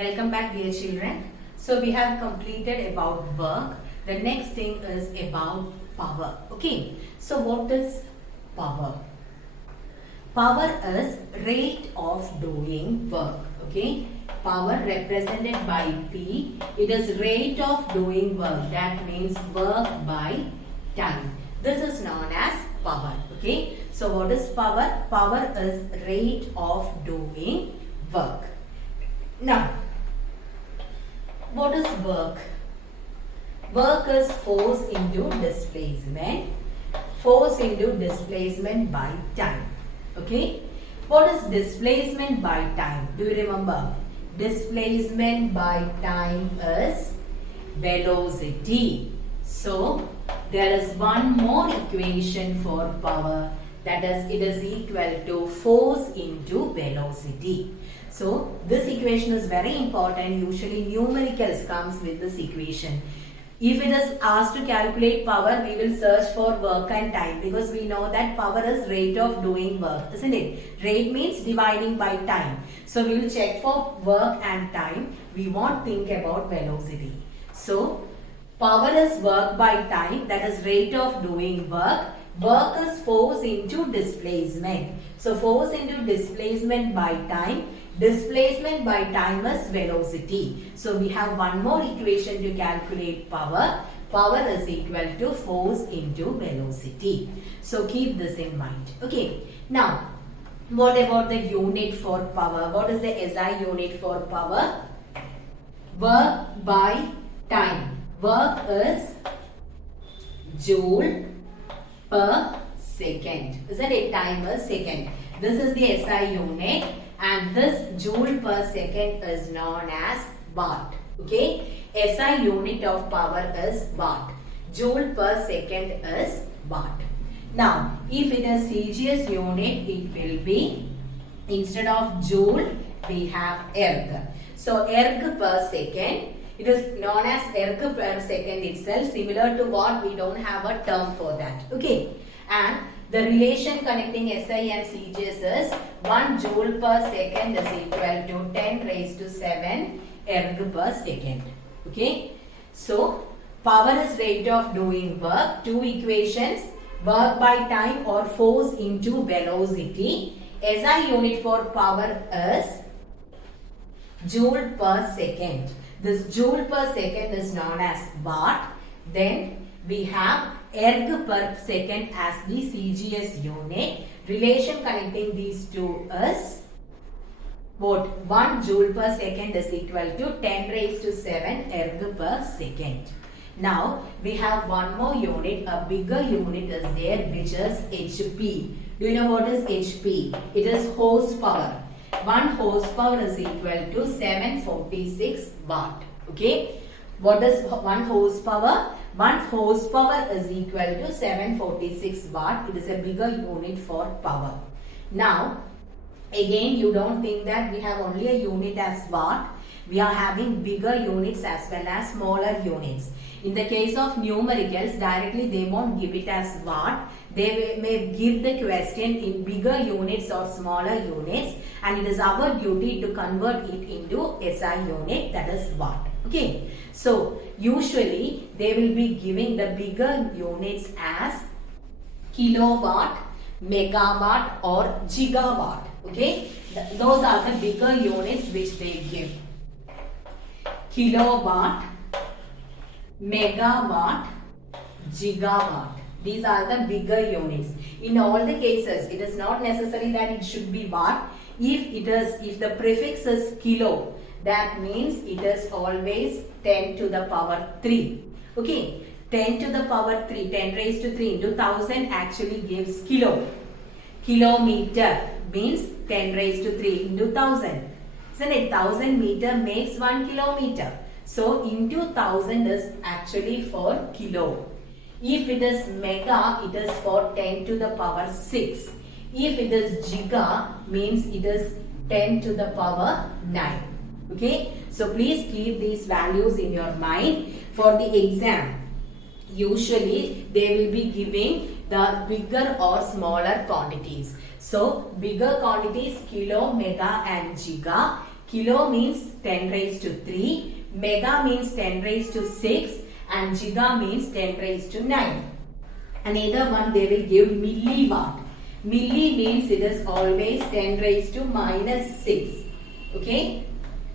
Welcome back, dear children. So we have completed about work. The next thing is about power. Okay. So what is power? Power is rate of doing work. Okay. Power represented by P. It is rate of doing work. That means work by time. This is known as power. Okay. So what is power? Power is rate of doing work. Now, what is work? Work is force into displacement. Force into displacement by time. Okay. What is displacement by time? Do you remember? Displacement by time is velocity. So, there is one more equation for power. That is, it is equal to force into velocity. So, this equation is very important. Usually, numericals comes with this equation. If it is asked to calculate power, we will search for work and time because we know that power is rate of doing work, isn't it? Rate means dividing by time. So, we will check for work and time. We won't think about velocity. So, power is work by time, that is rate of doing work. Work is force into displacement. So, force into displacement by time. Displacement by time is velocity. So, we have one more equation to calculate power. Power is equal to force into velocity. So, keep this in mind. Okay. Now, what about the unit for power? What is the SI unit for power? Work by time. Work is joule per second. Isn't it? Time is second. This is the SI unit. And this joule per second is known as watt. Okay. SI unit of power is watt. Joule per second is watt. Now, if it is CGS unit, it will be, instead of joule, we have erg. So, erg per second. It is known as erg per second itself. Similar to watt, we don't have a term for that. Okay. And the relation connecting SI and CGS is 1 joule per second is equal to 10 raised to 7 erg per second. Okay. So, power is rate of doing work. Two equations. Work by time or force into velocity. SI unit for power is joule per second. This joule per second is known as watt. Then we have erg per second as the CGS unit. Relation connecting these two is what? 1 joule per second is equal to 10 raised to 7 erg per second. Now, we have one more unit, a bigger unit is there, which is HP. Do you know what is HP? It is horsepower. 1 horsepower is equal to 746 watt. Okay. What is 1 horsepower? 1 horsepower is equal to 746 watt. It is a bigger unit for power. Now, again, you don't think that we have only a unit as watt. We are having bigger units as well as smaller units. In the case of numericals, directly they won't give it as watt. They may give the question in bigger units or smaller units, and it is our duty to convert it into SI unit, that is watt. Okay. So, usually they will be giving the bigger units as kilowatt, megawatt or gigawatt. Okay. Those are the bigger units which they give. Kilowatt, megawatt, gigawatt. These are the bigger units. In all the cases, it is not necessary that it should be watt. If the prefix is kilo, that means it is always 10 to the power 3. Okay. 10 to the power 3, 10 raised to 3 into 1000 actually gives kilo. Kilometer means 10 raised to 3 into 1000. Isn't it? 1000 meter makes 1 kilometer. So, into 1000 is actually for kilo. If it is mega, it is for 10 to the power 6. If it is giga, means it is 10 to the power 9. Okay. So, please keep these values in your mind for the exam. Usually, they will be giving the bigger or smaller quantities. So, bigger quantities kilo, mega and giga. Kilo means 10 raised to 3, mega means 10 raised to 6, and giga means 10 raised to 9. Another one they will give milliwatt. Milli means it is always 10 raised to minus 6. Okay.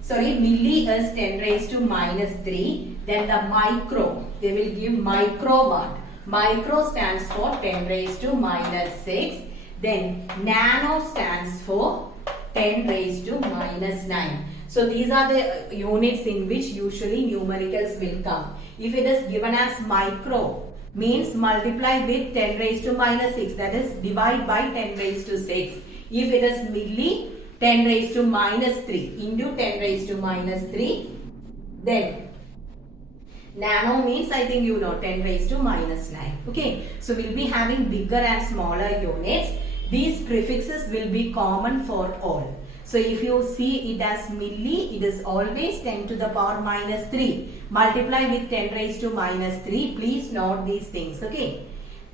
Sorry, milli is 10 raised to minus 3. Then the micro, they will give microwatt. Micro stands for 10 raised to minus 6. Then nano stands for 10 raised to minus 9. So these are the units in which usually numericals will come. If it is given as micro, means multiply with 10 raised to minus 6, that is divide by 10 raised to 6. If it is milli, 10 raised to minus 3 into 10 raised to minus 3. Then nano means, I think you know, 10 raised to minus 9. Okay, so we'll be having bigger and smaller units. These prefixes will be common for all. So if you see it as milli, it is always 10 to the power minus 3. Multiply with 10 raised to minus 3. Please note these things. Okay.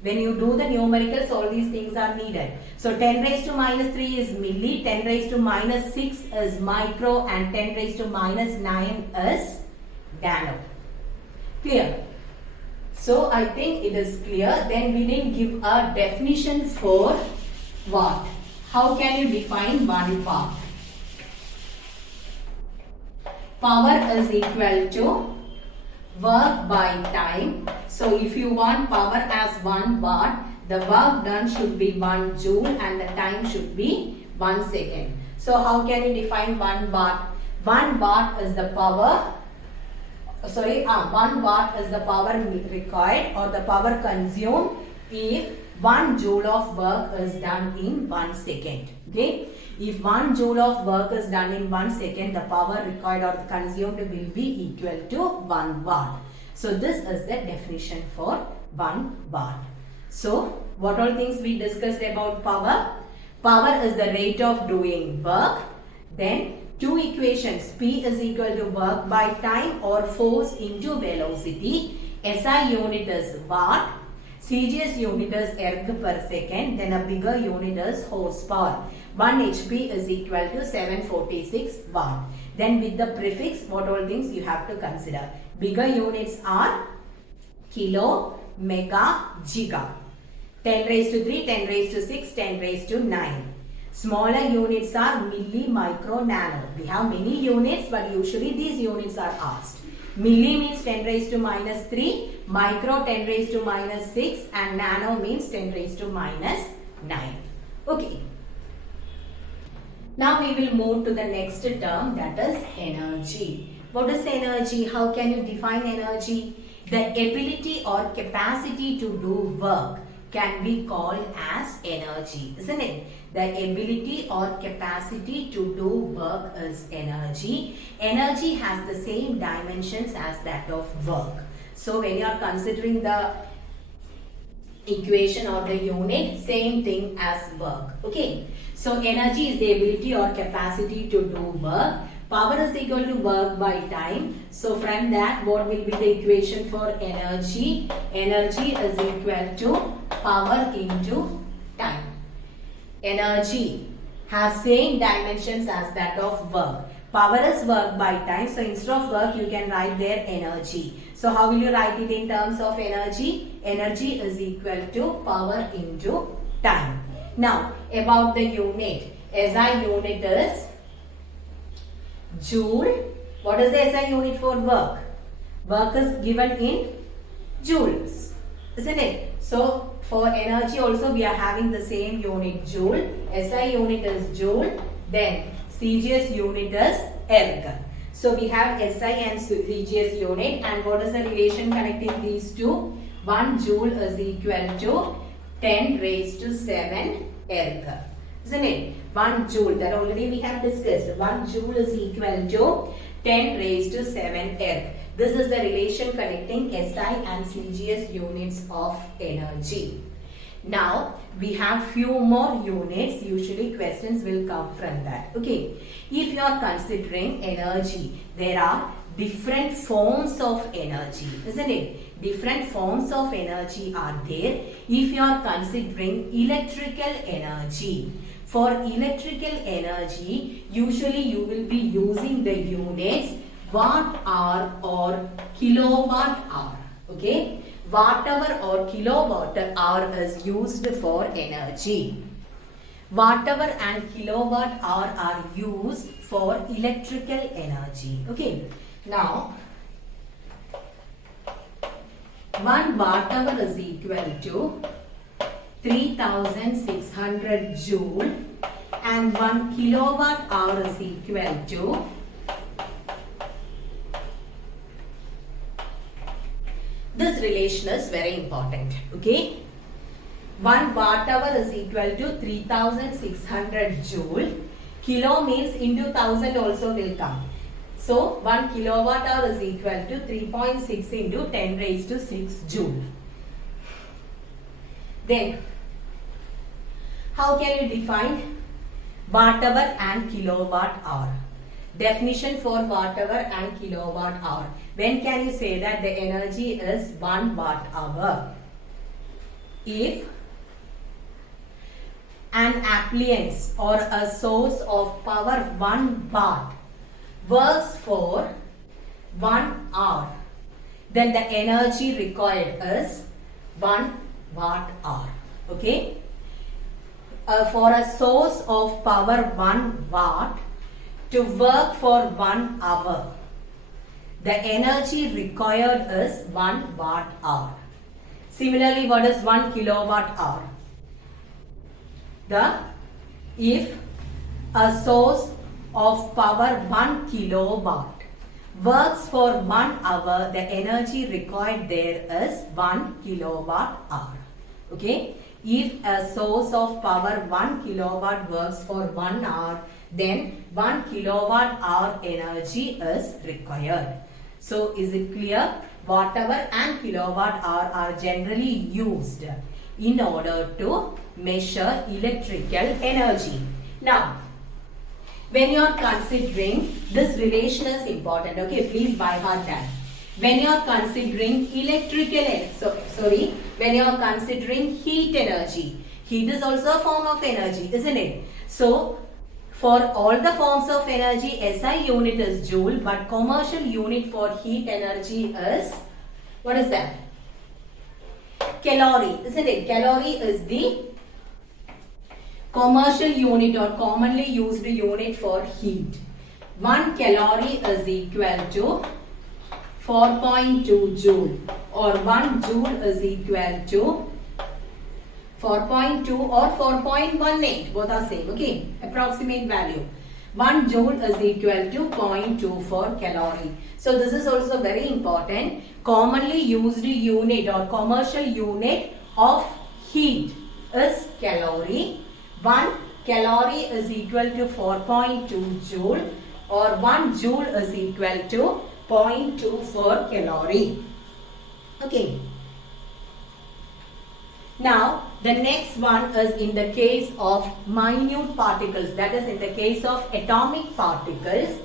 When you do the numericals, all these things are needed. So 10 raised to minus 3 is milli, 10 raised to minus 6 is micro, and 10 raised to minus 9 is nano. Clear? So I think it is clear. Then we didn't give a definition for watt. How can you define 1 watt? Power is equal to work by time. So if you want power as 1 watt, the work done should be 1 joule and the time should be 1 second. So how can you define 1 watt? 1 watt is the power, 1 watt is the power required or the power consumed if 1 joule of work is done in 1 second. Okay. If 1 joule of work is done in 1 second, the power required or consumed will be equal to 1 watt. So this is the definition for 1 watt. So what all things we discussed about power? Power is the rate of doing work. Then two equations, P is equal to work by time or force into velocity. SI unit is watt. CGS unit is erg per second. Then a bigger unit is horsepower. 1 HP is equal to 746 watt. Then with the prefix, what all things you have to consider. Bigger units are kilo, mega, giga. 10 raised to 3, 10 raised to 6, 10 raised to 9. Smaller units are milli, micro, nano. We have many units, but usually these units are asked. Milli means 10 raised to minus 3, micro 10 raised to minus 6, and nano means 10 raised to minus 9. Okay. Now we will move to the next term, that is energy. What is energy? How can you define energy? The ability or capacity to do work can be called as energy, isn't it? The ability or capacity to do work is energy. Energy has the same dimensions as that of work. So when you are considering the equation or the unit, same thing as work. Okay. So energy is the ability or capacity to do work. Power is equal to work by time. So from that, what will be the equation for energy? Energy is equal to power into time. Energy has same dimensions as that of work. Power is work by time. So instead of work, you can write there energy. So how will you write it in terms of energy? Energy is equal to power into time. Now about the unit. SI unit is joule. What is the SI unit for work? Work is given in joules, isn't it? So for energy also we are having the same unit, joule. SI unit is joule. Then CGS unit is erg. So we have SI and CGS unit, and what is the relation connecting these two? 1 joule is equal to 10 raised to 7 erg, isn't it? 1 joule, that already we have discussed. 1 joule is equal to 10 raised to 7 erg. This is the relation connecting SI and CGS units of energy. Now we have few more units. Usually questions will come from that. Okay. If you are considering energy, there are different forms of energy, isn't it? Different forms of energy are there. If you are considering electrical energy, For electrical energy, usually you will be using the units watt hour or kilowatt hour. Okay, watt hour or kilowatt hour is used for energy. Watt hour and kilowatt hour are used for electrical energy. Okay, now 1 watt hour is equal to 3600 joule and 1 kilowatt hour is equal to this relation is very important. Okay, 1 watt hour is equal to 3600 joule. Kilo means into 1000 also will come. So 1 kilowatt hour is equal to 3.6 into 10 raised to 6 joule. Then how can you define watt hour and kilowatt hour? Definition for watt hour and kilowatt hour. When can you say that the energy is 1 watt hour? If an appliance or a source of power 1 watt works for 1 hour, then the energy required is 1 watt hour. Okay, for a source of power 1 watt to work for 1 hour, the energy required is 1 watt hour. Similarly, what is 1 kilowatt hour? If a source of power 1 kilowatt works for 1 hour, the energy required there is 1 kilowatt hour. Okay, if a source of power 1 kilowatt works for 1 hour, then 1 kilowatt hour energy is required. So is it clear? Watt hour and kilowatt hour are generally used in order to measure electrical energy. Now, when you are considering, this relation is important. Okay, please by heart that. When you are considering when you are considering heat energy, heat is also a form of energy, isn't it? So, for all the forms of energy, SI unit is joule, but commercial unit for heat energy is, what is that? Calorie, isn't it? Calorie is the commercial unit or commonly used unit for heat. 1 calorie is equal to 4.2 joule, or 1 joule is equal to 4.2 or 4.18, both are same. Okay, approximate value. 1 joule is equal to 0.24 calorie. So this is also very important. Commonly used unit or commercial unit of heat is calorie. 1 calorie is equal to 4.2 joule, or 1 joule is equal to 0.24 calorie. Okay. Now, the next one is in the case of minute particles, that is in the case of atomic particles.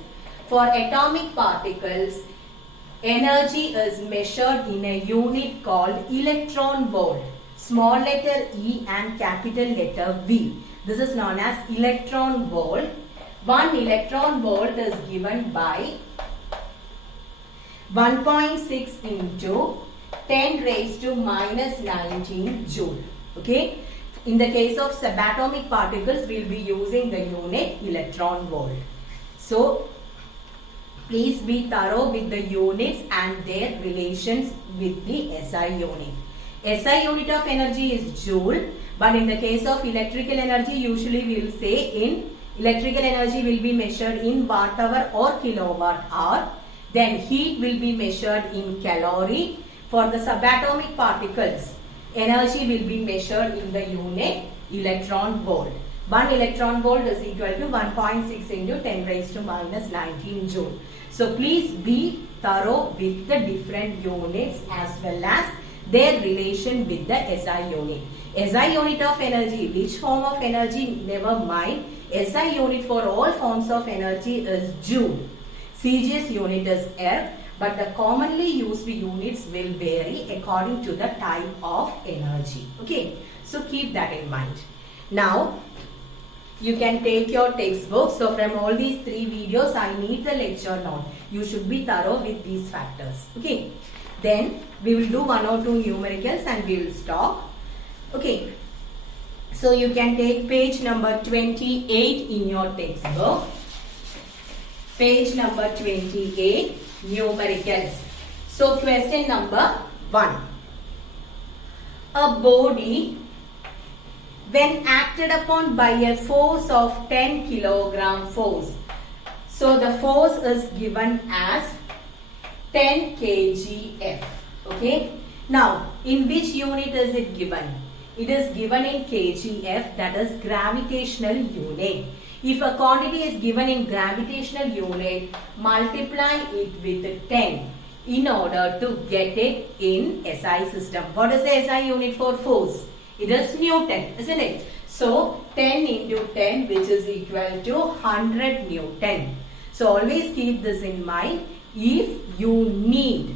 For atomic particles, energy is measured in a unit called electron volt. Small letter E and capital letter V. This is known as electron volt. 1 electron volt is given by 1.6 into 10 raised to minus 19 joule. Okay. In the case of subatomic particles, we will be using the unit electron volt. So, please be thorough with the units and their relations with the SI unit. SI unit of energy is joule, but in the case of electrical energy, usually we will say in electrical energy will be measured in watt hour or kilowatt hour. Then heat will be measured in calorie. For the subatomic particles, energy will be measured in the unit electron volt. 1 electron volt is equal to 1.6 into 10 raised to minus 19 joule. So please be thorough with the different units as well as their relation with the SI unit. SI unit of energy, which form of energy, never mind. SI unit for all forms of energy is joule. CGS unit is erg, but the commonly used units will vary according to the type of energy. Okay, so keep that in mind. Now, you can take your textbook. So from all these 3 videos, I need the lecture note. You should be thorough with these factors. Okay. Then we will do 1 or 2 numericals and we will stop. Okay. So you can take page number 28 in your textbook. Page number 28, numericals. So question number 1. A body, when acted upon by a force of 10 kilogram force. So the force is given as 10 kgf. Okay. Now, in which unit is it given? It is given in kgf, that is gravitational unit. If a quantity is given in gravitational unit, multiply it with 10 in order to get it in SI system. What is the SI unit for force? It is Newton, isn't it? So 10 into 10, which is equal to 100 Newton. So always keep this in mind. If you need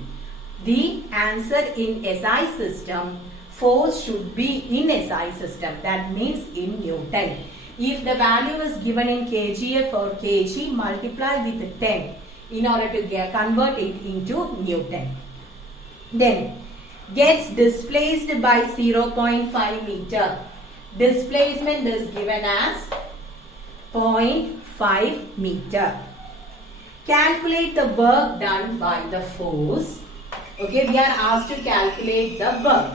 the answer in SI system, force should be in SI system. That means in Newton. If the value is given in kgf or kg, multiply with 10 in order to convert it into Newton. Then gets displaced by 0.5 meter. Displacement is given as 0.5 meter. Calculate the work done by the force. Okay, we are asked to calculate the work.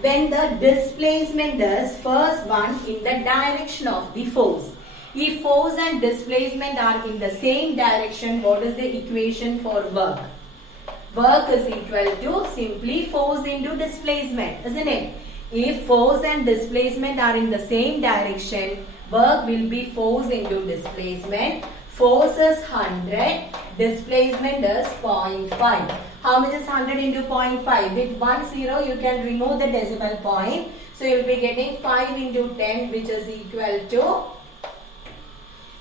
When the displacement is first one in the direction of the force. If force and displacement are in the same direction, what is the equation for work? Work is equal to simply force into displacement, isn't it? If force and displacement are in the same direction, work will be force into displacement. Force is 100, displacement is 0.5. How much is 100 into 0.5? With 1 0, you can remove the decimal point. So you will be getting 5 into 10, which is equal to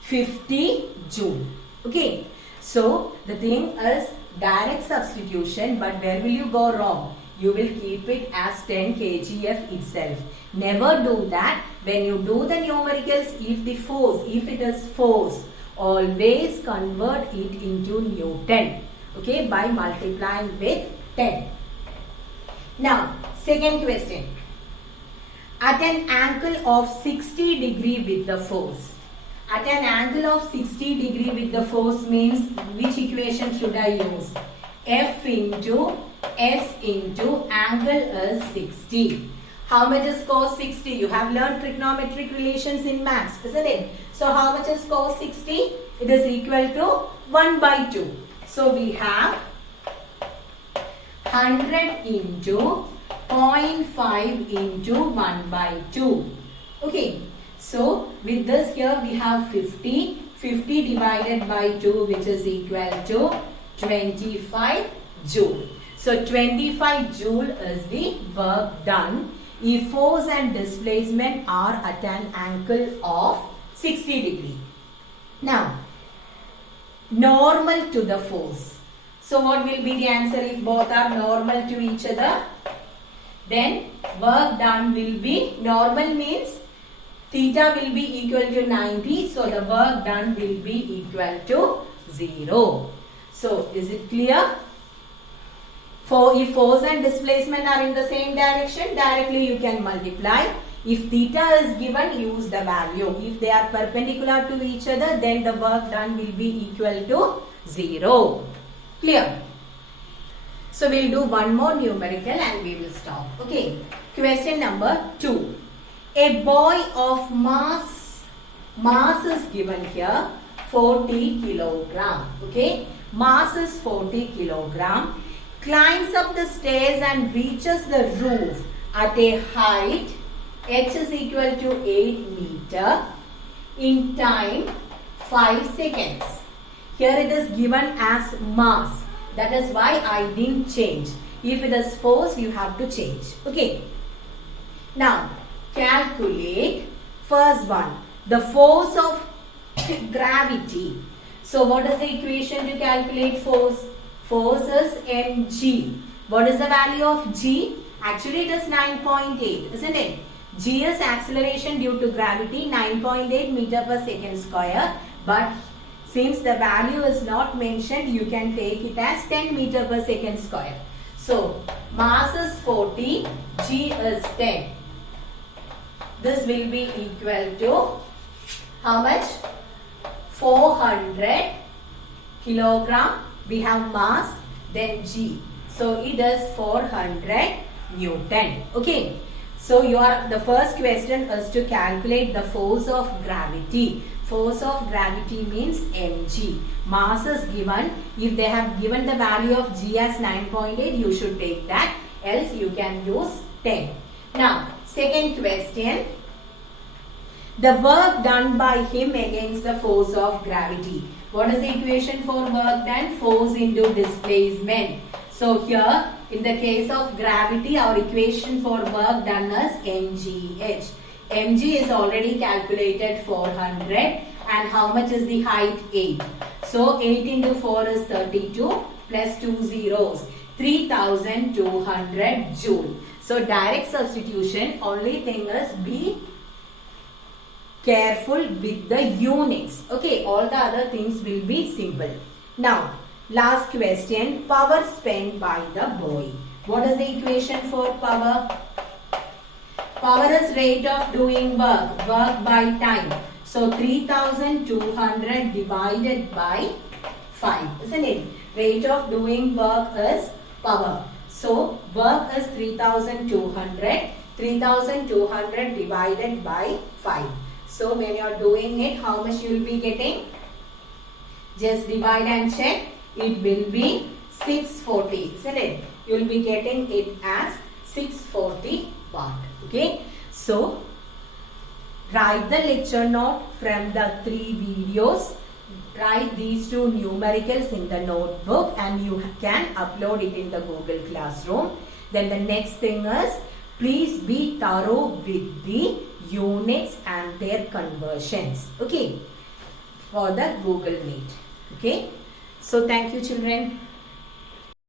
50 joule. Okay. So the thing is direct substitution, but where will you go wrong? You will keep it as 10 kgf itself. Never do that. When you do the numericals, if it is force, always convert it into Newton. Okay, by multiplying with 10. Now, second question. At an angle of 60 degree with the force. At an angle of 60 degree with the force means which equation should I use? F into S into angle is 60. How much is cos 60? You have learned trigonometric relations in maths, isn't it? So how much is cos 60? It is equal to 1 by 2. So we have 100 into 0.5 into 1 by 2. Okay. So with this here we have 50. 50 divided by 2, which is equal to 25 joule. So 25 joule is the work done if force and displacement are at an angle of 60 degree. Now, normal to the force. So what will be the answer if both are normal to each other? Then work done will be, normal means theta will be equal to 90. So the work done will be equal to 0. So is it clear? If force and displacement are in the same direction, directly you can multiply. If theta is given, use the value. If they are perpendicular to each other, then the work done will be equal to 0. Clear? So we'll do one more numerical and we will stop. Okay. Question number 2. A boy of mass is given here 40 kilogram. Okay. Mass is 40 kilogram. Climbs up the stairs and reaches the roof at a height h is equal to 8 meter in time 5 seconds. Here it is given as mass. That is why I didn't change. If it is force, you have to change. Okay. Now, calculate first one. The force of gravity. So, what is the equation to calculate force? Force is mg. What is the value of g? Actually, it is 9.8, isn't it? G is acceleration due to gravity 9.8 meter per second square, but since the value is not mentioned, you can take it as 10 meter per second square. So mass is 40, G is 10. This will be equal to how much? 400 kilogram. We have mass, then G. So it is 400 Newton. Okay. So the first question is to calculate the force of gravity. Force of gravity means mg. Mass is given. If they have given the value of g as 9.8, you should take that. Else you can use 10. Now, second question. The work done by him against the force of gravity. What is the equation for work done? Force into displacement. So here, in the case of gravity, our equation for work done is mgh. mg is already calculated 400, and how much is the height? 8. So 8 into 4 is 32 plus 2 zeros, 3200 joule. So direct substitution, only thing is be careful with the units. Okay, all the other things will be simple. Now, last question, power spent by the boy. What is the equation for power? Power is rate of doing work by time. So 3200 divided by 5, isn't it? Rate of doing work is power. So work is 3200. 3200 divided by 5. So when you are doing it, how much you will be getting? Just divide and check. It will be 640, isn't it? You will be getting it as 640 watt. Okay. So write the lecture note from the 3 videos. Write these 2 numericals in the notebook and you can upload it in the Google Classroom. Then the next thing is, please be thorough with the units and their conversions. Okay. For the Google Meet. Okay. So thank you, children.